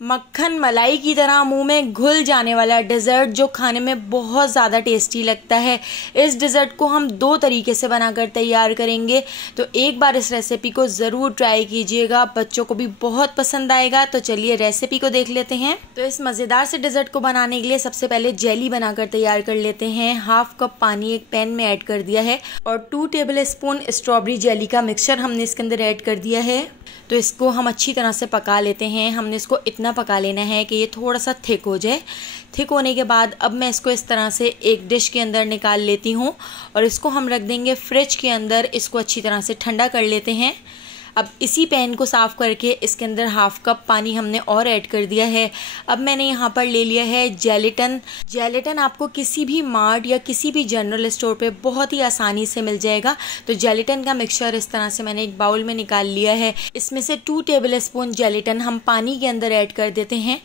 मक्खन मलाई की तरह मुंह में घुल जाने वाला डिज़र्ट जो खाने में बहुत ज़्यादा टेस्टी लगता है। इस डिज़र्ट को हम 2 तरीके से बनाकर तैयार करेंगे, तो एक बार इस रेसिपी को ज़रूर ट्राई कीजिएगा, बच्चों को भी बहुत पसंद आएगा। तो चलिए रेसिपी को देख लेते हैं। तो इस मज़ेदार से डिज़र्ट को बनाने के लिए सबसे पहले जेली बनाकर तैयार कर लेते हैं। 1/2 कप पानी एक पैन में ऐड कर दिया है और 2 टेबल स्पून स्ट्रॉबेरी जेली का मिक्सचर हमने इसके अंदर ऐड कर दिया है। तो इसको हम अच्छी तरह से पका लेते हैं। हमने इसको इतना पका लेना है कि ये थोड़ा सा थिक हो जाए। थिक होने के बाद अब मैं इसको इस तरह से एक डिश के अंदर निकाल लेती हूँ और इसको हम रख देंगे फ्रिज के अंदर। इसको अच्छी तरह से ठंडा कर लेते हैं। अब इसी पैन को साफ़ करके इसके अंदर 1/2 कप पानी हमने और ऐड कर दिया है। अब मैंने यहाँ पर ले लिया है जेलेटिन। जेलेटिन आपको किसी भी मार्ट या किसी भी जनरल स्टोर पे बहुत ही आसानी से मिल जाएगा। तो जेलेटिन का मिक्सचर इस तरह से मैंने एक बाउल में निकाल लिया है। इसमें से 2 टेबल स्पून जेलेटिन हम पानी के अंदर ऐड कर देते हैं।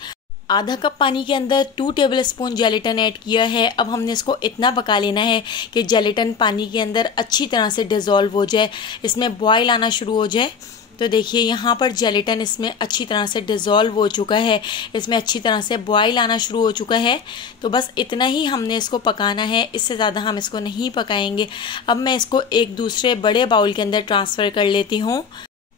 1/2 कप पानी के अंदर 2 टेबल स्पून जेलेटिन ऐड किया है। अब हमने इसको इतना पका लेना है कि जेलेटिन पानी के अंदर अच्छी तरह से डिज़ोल्व हो जाए, इसमें बॉयल आना शुरू हो जाए। तो देखिए यहाँ पर जेलेटिन इसमें अच्छी तरह से डिज़ोल्व हो चुका है, इसमें अच्छी तरह से बॉयल आना शुरू हो चुका है। तो बस इतना ही हमने इसको पकाना है, इससे ज़्यादा हम इसको नहीं पकाएंगे। अब मैं इसको एक दूसरे बड़े बाउल के अंदर ट्रांसफ़र कर लेती हूँ।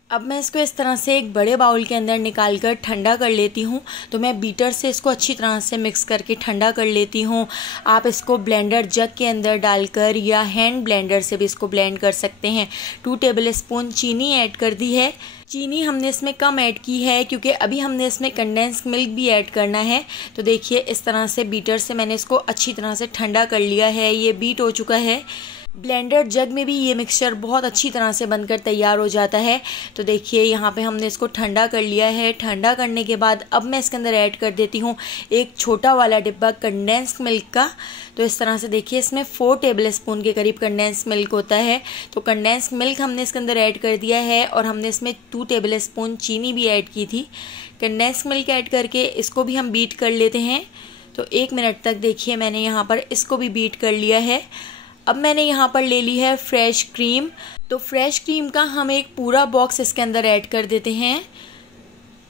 अब मैं इसको इस तरह से एक बड़े बाउल के अंदर निकाल कर ठंडा कर लेती हूँ। तो मैं बीटर से इसको अच्छी तरह से मिक्स करके ठंडा कर लेती हूँ। आप इसको ब्लेंडर जग के अंदर डालकर या हैंड ब्लेंडर से भी इसको ब्लेंड कर सकते हैं। 2 टेबल स्पून चीनी ऐड कर दी है। चीनी हमने इसमें कम ऐड की है क्योंकि अभी हमने इसमें कंडेंस्ड मिल्क भी ऐड करना है। तो देखिए इस तरह से बीटर से मैंने इसको अच्छी तरह से ठंडा कर लिया है। ये बीट हो चुका है। ब्लेंडर जग में भी ये मिक्सचर बहुत अच्छी तरह से बनकर तैयार हो जाता है। तो देखिए यहाँ पे हमने इसको ठंडा कर लिया है। ठंडा करने के बाद अब मैं इसके अंदर ऐड कर देती हूँ एक छोटा वाला डिब्बा कंडेंस्ड मिल्क का। तो इस तरह से देखिए इसमें 4 टेबल स्पून के करीब कंडेंस्ड मिल्क होता है। तो कंडेंस्ड मिल्क हमने इसके अंदर ऐड कर दिया है और हमने इसमें 2 टेबल स्पून चीनी भी ऐड की थी। कंडेंस्ड मिल्क ऐड करके इसको भी हम बीट कर लेते हैं। तो 1 मिनट तक देखिए मैंने यहाँ पर इसको भी बीट कर लिया है। अब मैंने यहाँ पर ले ली है फ्रेश क्रीम। तो फ्रेश क्रीम का हम एक पूरा बॉक्स इसके अंदर ऐड कर देते हैं।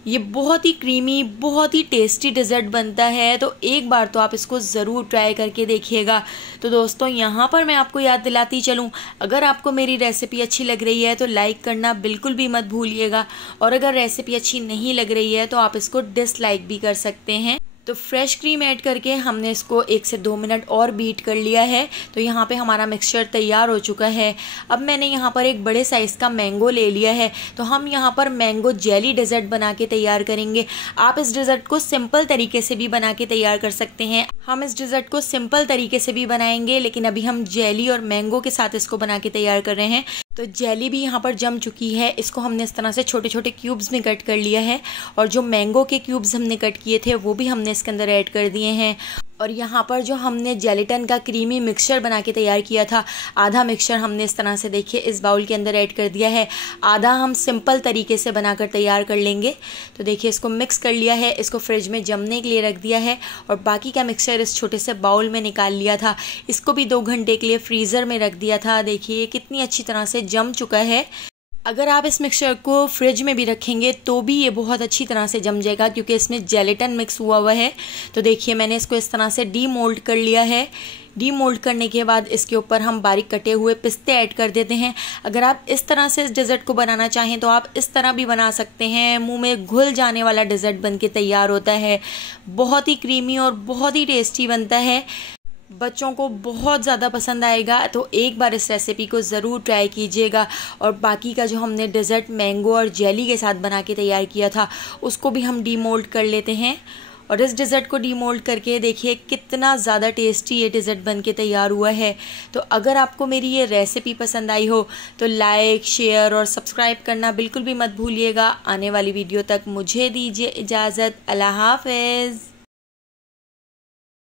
ये बहुत ही क्रीमी, बहुत ही टेस्टी डिज़र्ट बनता है। तो एक बार तो आप इसको ज़रूर ट्राई करके देखिएगा। तो दोस्तों यहाँ पर मैं आपको याद दिलाती चलूँ, अगर आपको मेरी रेसिपी अच्छी लग रही है तो लाइक करना बिल्कुल भी मत भूलिएगा, और अगर रेसिपी अच्छी नहीं लग रही है तो आप इसको डिसलाइक भी कर सकते हैं। तो फ्रेश क्रीम ऐड करके हमने इसको 1 से 2 मिनट और बीट कर लिया है। तो यहाँ पे हमारा मिक्सचर तैयार हो चुका है। अब मैंने यहाँ पर एक बड़े साइज़ का मैंगो ले लिया है। तो हम यहाँ पर मैंगो जेली डिज़र्ट बना के तैयार करेंगे। आप इस डिज़र्ट को सिंपल तरीके से भी बना के तैयार कर सकते हैं। हम इस डिज़र्ट को सिंपल तरीके से भी बनाएंगे, लेकिन अभी हम जेली और मैंगो के साथ इसको बना के तैयार कर रहे हैं। तो जेली भी यहाँ पर जम चुकी है। इसको हमने इस तरह से छोटे छोटे क्यूब्स में कट कर लिया है और जो मैंगो के क्यूब्स हमने कट किए थे वो भी हमने इसके अंदर ऐड कर दिए हैं। और यहाँ पर जो हमने जेलेटिन का क्रीमी मिक्सचर बना के तैयार किया था, आधा मिक्सचर हमने इस तरह से देखिए इस बाउल के अंदर ऐड कर दिया है। आधा हम सिंपल तरीके से बनाकर तैयार कर लेंगे। तो देखिए इसको मिक्स कर लिया है, इसको फ्रिज में जमने के लिए रख दिया है और बाकी का मिक्सचर इस छोटे से बाउल में निकाल लिया था। इसको भी 2 घंटे के लिए फ्रीज़र में रख दिया था। देखिए कितनी अच्छी तरह से जम चुका है। अगर आप इस मिक्सचर को फ्रिज में भी रखेंगे तो भी ये बहुत अच्छी तरह से जम जाएगा क्योंकि इसमें जेलेटिन मिक्स हुआ है। तो देखिए मैंने इसको इस तरह से डीमोल्ड कर लिया है। डीमोल्ड करने के बाद इसके ऊपर हम बारीक कटे हुए पिस्ते ऐड कर देते हैं। अगर आप इस तरह से इस डिज़र्ट को बनाना चाहें तो आप इस तरह भी बना सकते हैं। मुंह में घुल जाने वाला डिज़र्ट बन के तैयार होता है। बहुत ही क्रीमी और बहुत ही टेस्टी बनता है। बच्चों को बहुत ज़्यादा पसंद आएगा। तो एक बार इस रेसिपी को ज़रूर ट्राई कीजिएगा। और बाकी का जो हमने डिज़र्ट मैंगो और जेली के साथ बना के तैयार किया था उसको भी हम डीमोल्ड कर लेते हैं। और इस डिज़र्ट को डीमोल्ड करके देखिए कितना ज़्यादा टेस्टी ये डिज़र्ट बन के तैयार हुआ है। तो अगर आपको मेरी ये रेसिपी पसंद आई हो तो लाइक, शेयर और सब्सक्राइब करना बिल्कुल भी मत भूलिएगा। आने वाली वीडियो तक मुझे दीजिए इजाज़त। अल्लाह हाफ़िज़।